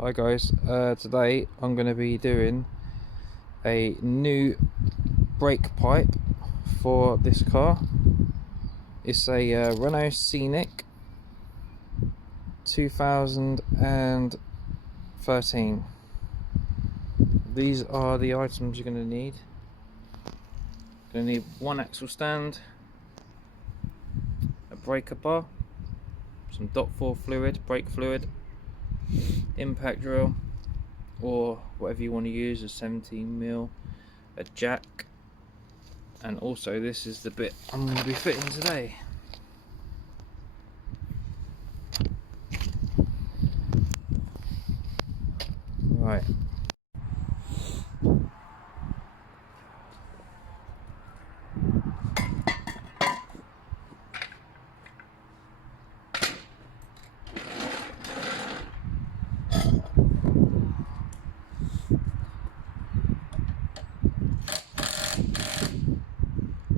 Hi guys, today I'm going to be doing a new brake pipe for this car. It's a Renault Scenic 2013. These are the items you're going to need. Going to need one axle stand, a breaker bar, some .4 fluid, brake fluid, impact drill, or whatever you want to use, a 17mm, a jack, and also this is the bit I'm going to be fitting today. Right.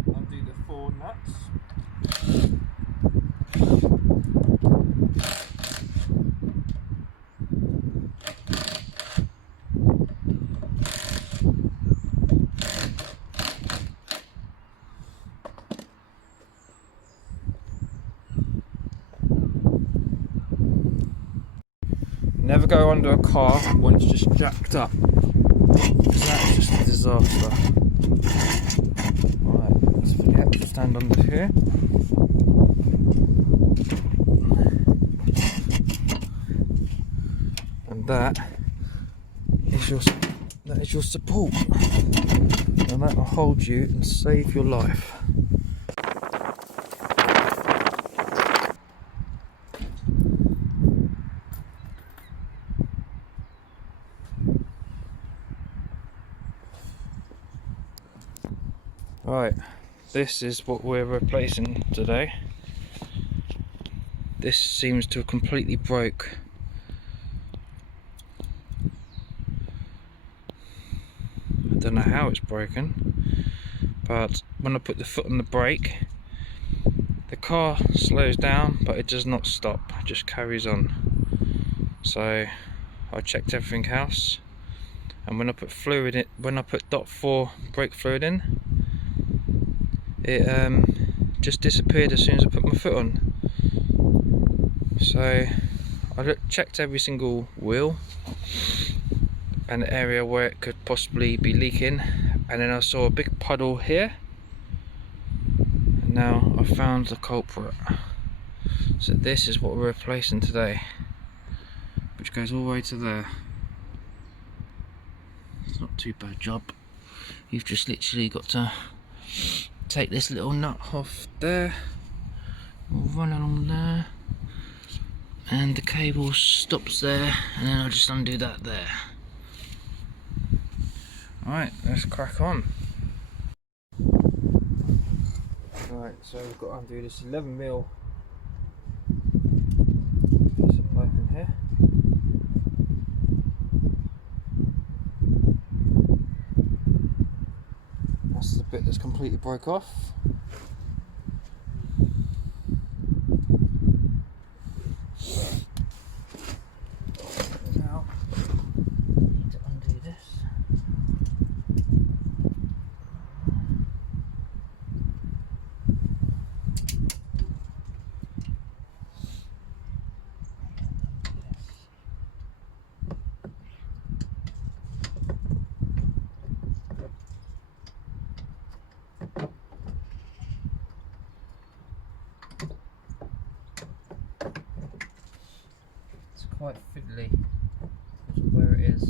Undo the 4 nuts. Never go under a car when it's just jacked up. That's just a disaster. Right, let's put the axle stand under here. And that is your support. And that will hold you and save your life. Right, this is what we're replacing today. This seems to have completely broke. I don't know how it's broken, but when I put the foot on the brake, the car slows down, but it does not stop, it just carries on. So I checked everything else, and when I put fluid in, when I put .4 brake fluid in, it just disappeared as soon as I put my foot on. So I checked every single wheel and the area where it could possibly be leaking, and then I saw a big puddle here, and now I found the culprit. So this is what we're replacing today, which goes all the way to there. It's not too bad job. You've just literally got to take this little nut off there, run along there, and the cable stops there, and then I'll just undo that there. Alright, let's crack on. Right, so we've got to undo this 11mm piece of pipe in here. That's the bit that's completely broke off. Now, I need to undo this. It's quite fiddly because of where it is.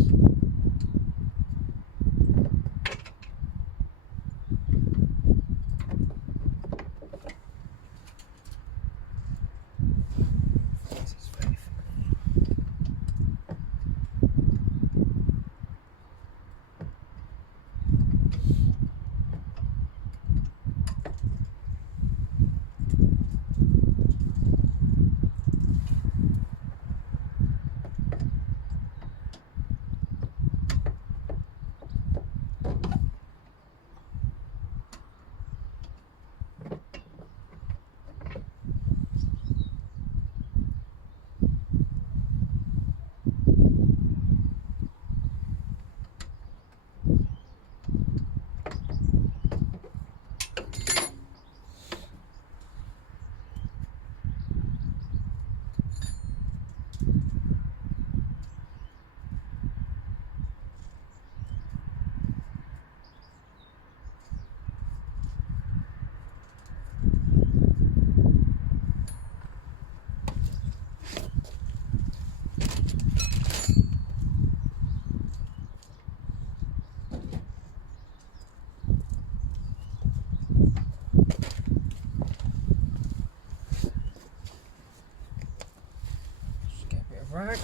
rag.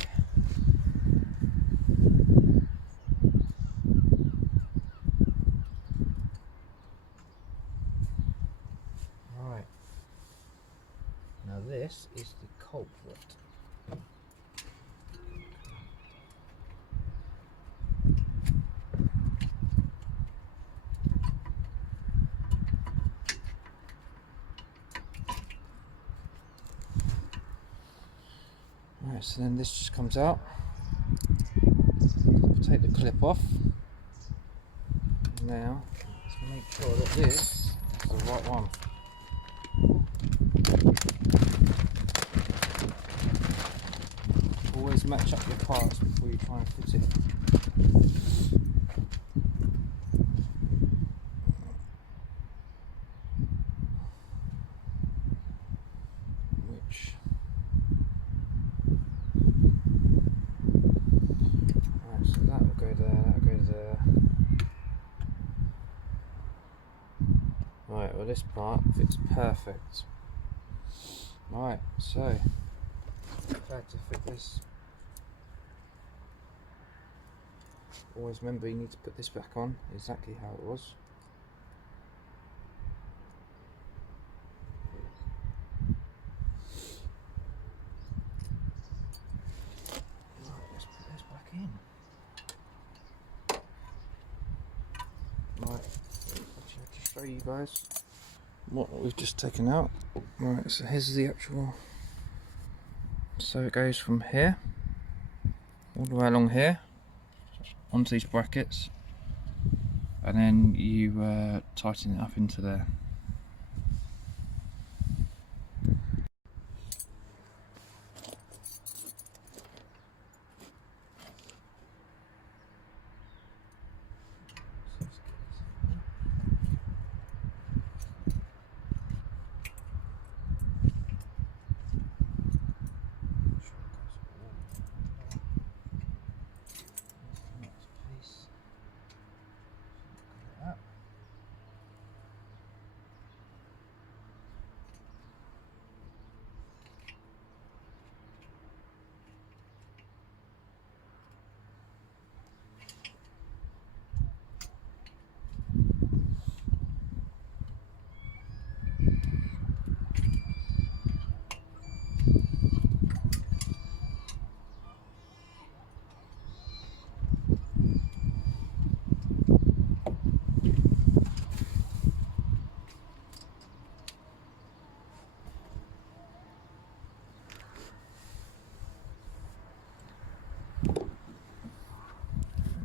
Right, now this is the culprit. Right, so then this just comes out. Take the clip off. Now, let's make sure that this is the right one. Always match up your parts before you try and fit it. Right, so that will go there, that will go there. Right, well this part fits perfect. Right, so glad to fit this. Always remember you need to put this back on exactly how it was. Right, let's put this back in. Right, actually I'll just show you guys what we've just taken out. Right, so here's the actual, so it goes from here all the way along here onto these brackets, and then you tighten it up into there.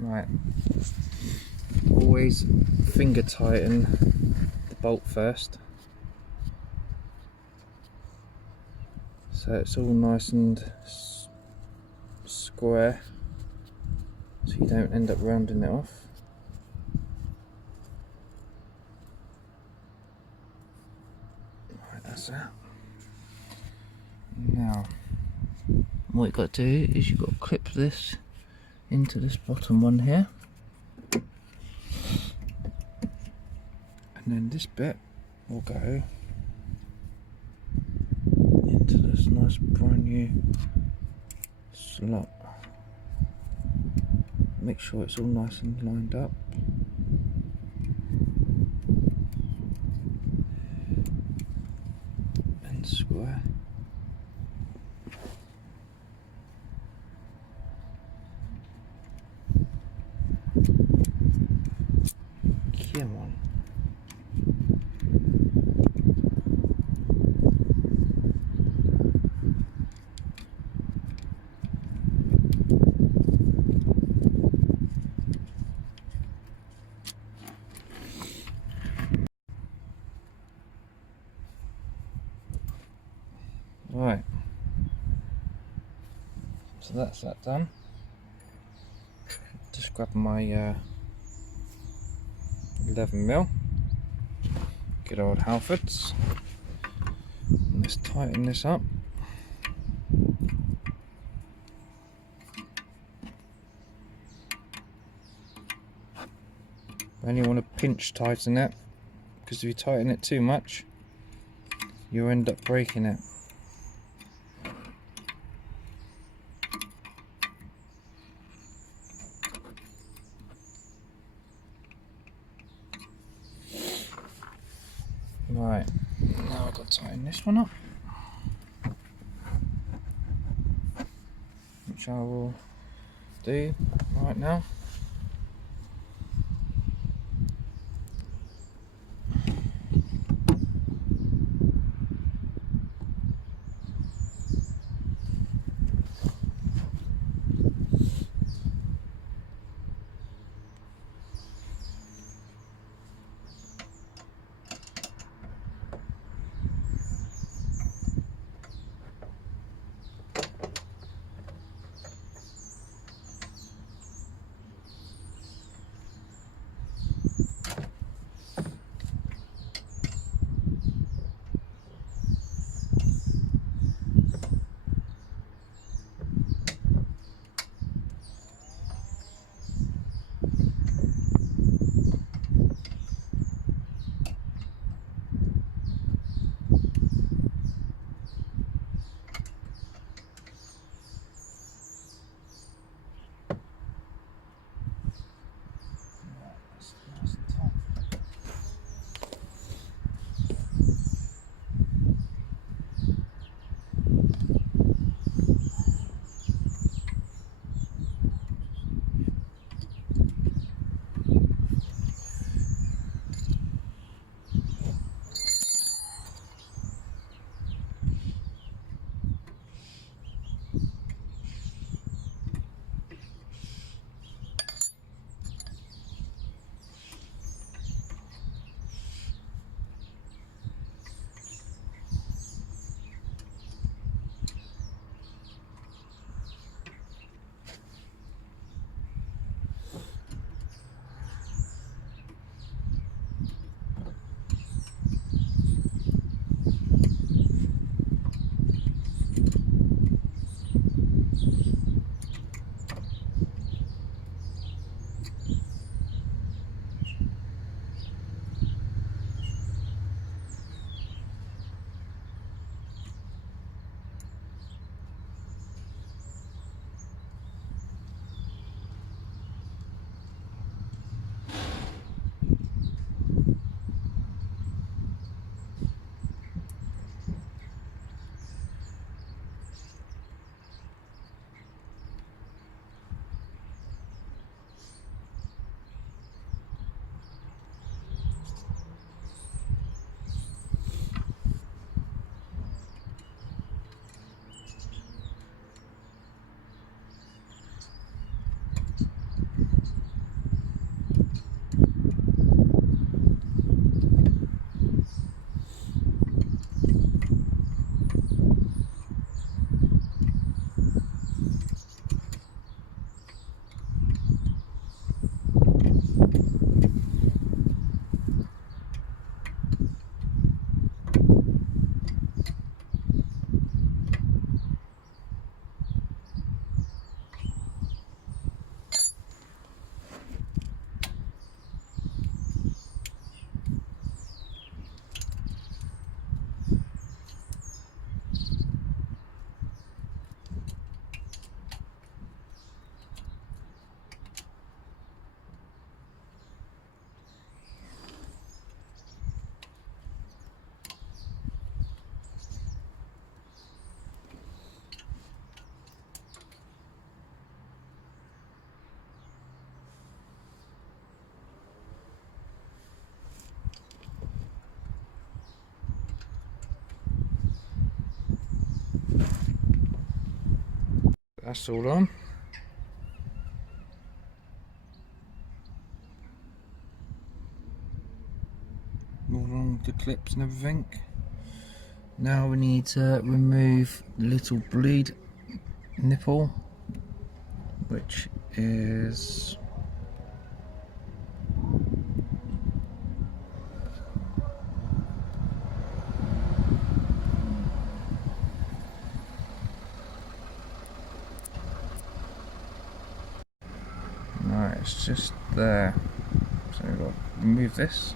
Right, always finger tighten the bolt first, so it's all nice and square, so you don't end up rounding it off. Right, that's that. Now, what you've got to do is you've got to clip this into this bottom one here, and then this bit will go into this nice brand new slot. Make sure it's all nice and lined up. And square. Come on. Right, so that's that done. Just grab my 11mm, good old Halfords, and let's tighten this up. Only want to pinch tighten it, because if you tighten it too much you'll end up breaking it. tighten this one up, which I will do right now. That's all on. All on with the clips and everything. Now we need to remove the little bleed nipple, which is right, it's just there. So we've got to remove this.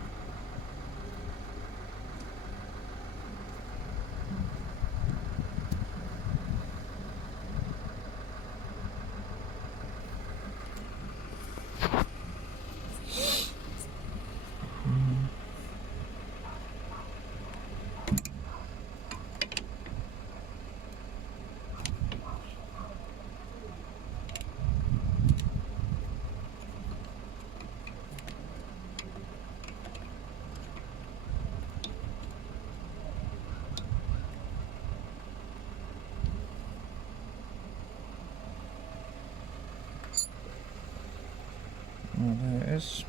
is.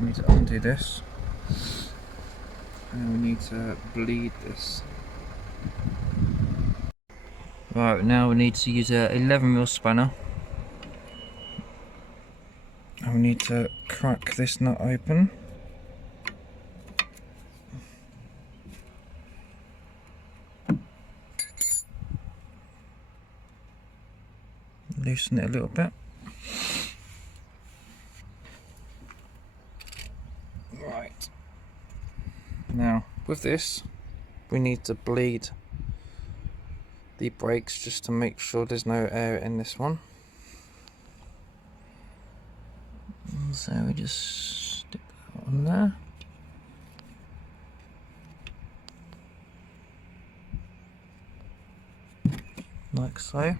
We need to undo this, and we need to bleed this. Right, now we need to use a 11mm spanner, and we need to crack this nut open. Loosen it a little bit. Right. Now, with this, we need to bleed the brakes just to make sure there's no air in this one. And so we just stick that on there. Like so.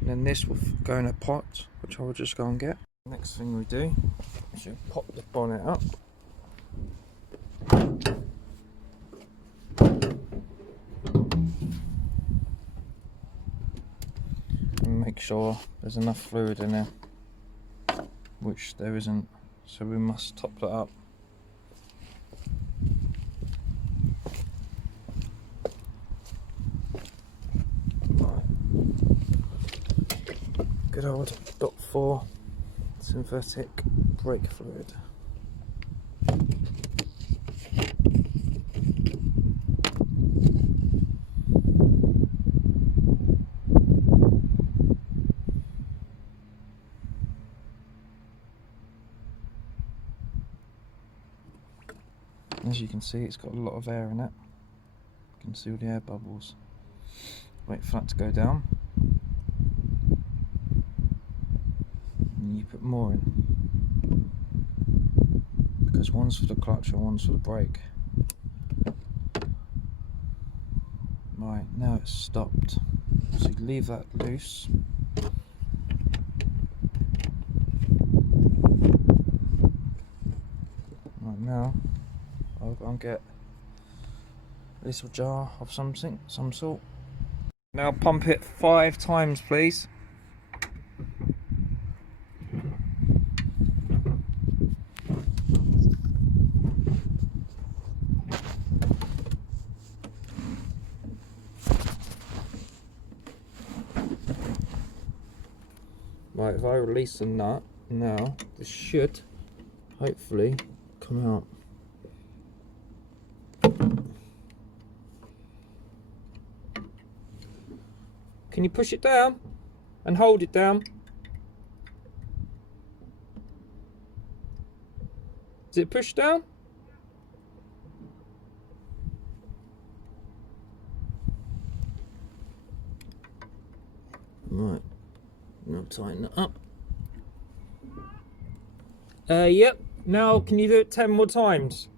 And then this will go in a pot, which I will just go and get. Next thing we do is you pop the bonnet up. And make sure there's enough fluid in there, which there isn't, so we must top that up. Good old .4 synthetic brake fluid. As you can see, it's got a lot of air in it. You can see all the air bubbles. Wait for that to go down. And you put more in. Because one's for the clutch and one's for the brake. Right, now it's stopped. So you leave that loose. Right, now I'll go and get a little jar of some sort. Now pump it 5 times, please. Right, if I release the nut now, this should hopefully come out. Can you push it down and hold it down? Is it pushed down? Right, now tighten it up. Yep, now can you do it 10 more times?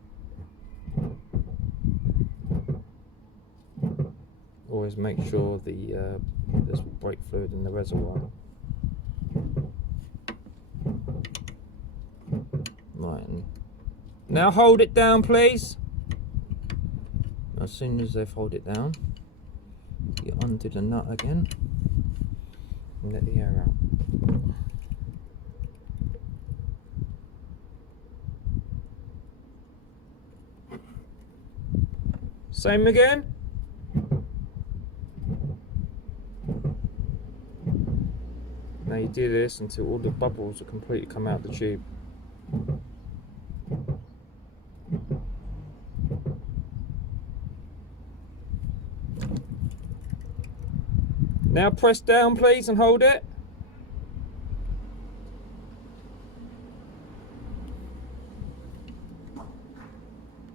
Always make sure there's brake fluid in the reservoir. Right, and now hold it down, please. As soon as they've held it down, you undo the nut again and let the air out. Same again. Now you do this until all the bubbles are completely come out the tube. Now press down, please, and hold it.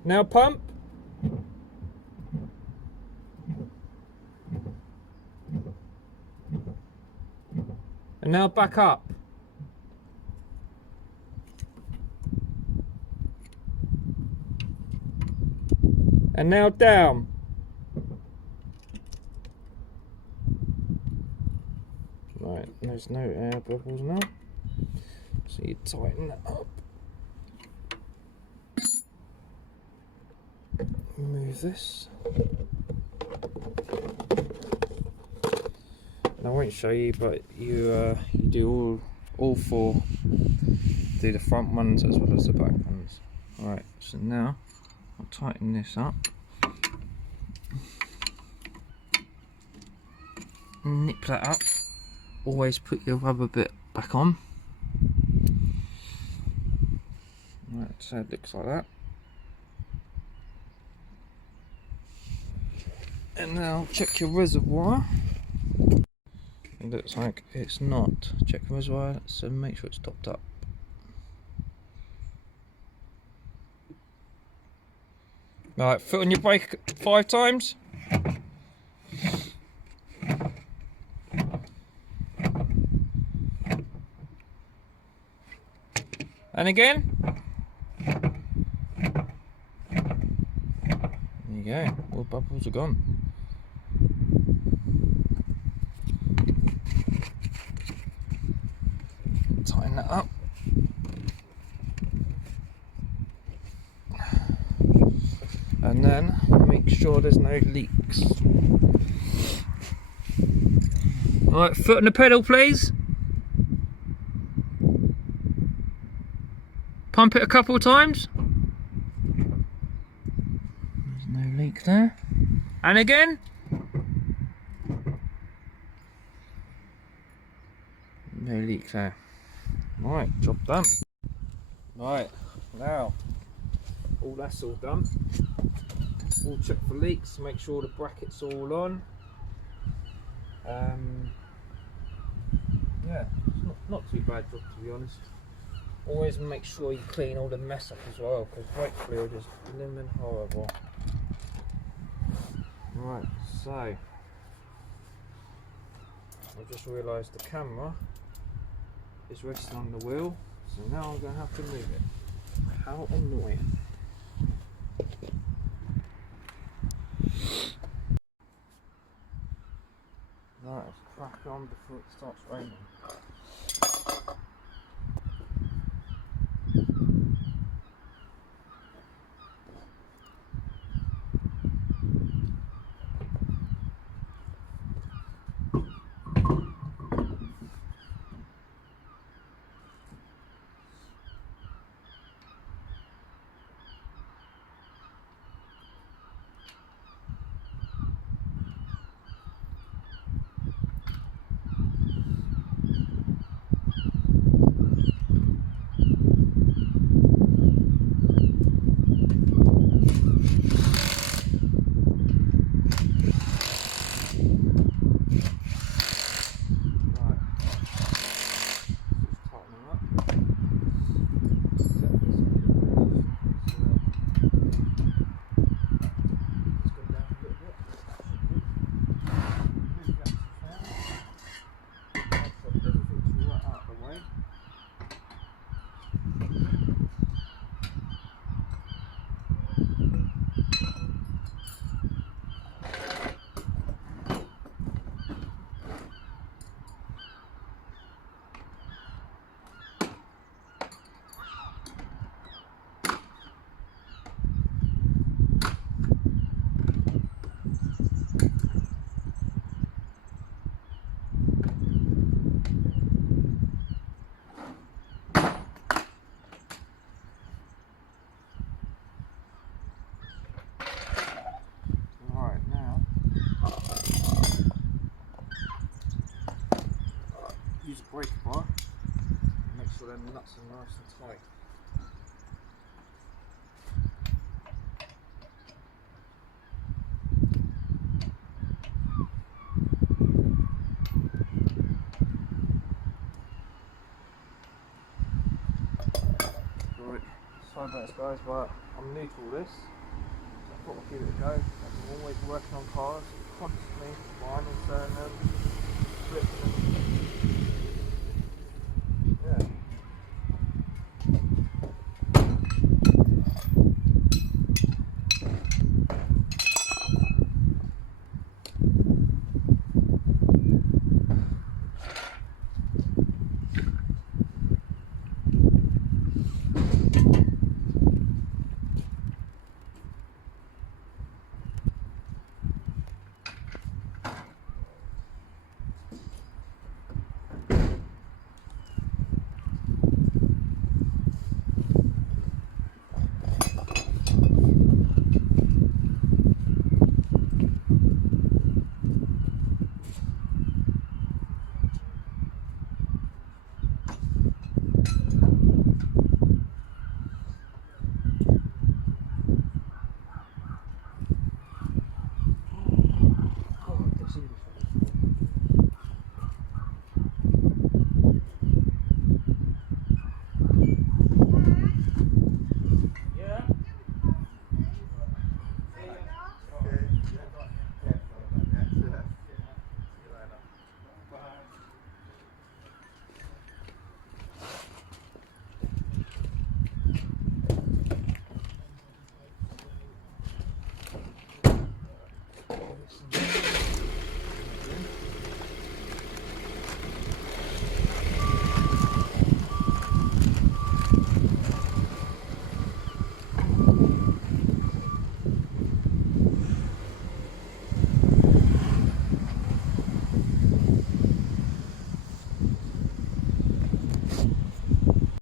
Now pump. And now back up. And now down. Right, there's no air bubbles now. So you tighten that up. Move this. I won't show you, but you do all four. Do the front ones as well as the back ones. Alright, so now I'll tighten this up. Nip that up. Always put your rubber bit back on. Right, so it looks like that. And now check your reservoir. It looks like it's not. Check the reservoir, so make sure it's topped up. Right, foot on your brake 5 times. And again. There you go, all the bubbles are gone. Tighten that up. And then make sure there's no leaks. Alright, foot on the pedal please. Pump it a couple of times. There's no leak there. And again. No leak there. Right, job done. Right, now all that's all done. We'll check for leaks, make sure the bracket's all on. Yeah, it's not too bad job to be honest. Always make sure you clean all the mess up as well, because brake fluid is blimmin' horrible. Right, so I just realised the camera is resting on the wheel, so now I'm going to have to move it. How annoying. Right, let's crack on before it starts raining. Use a brake bar, make sure them nuts are nice and tight. Right, sorry about this guys, but I'm new to all this, so I thought I'd give it a go. I'm always working on cars, constantly buying and selling them, flipping them.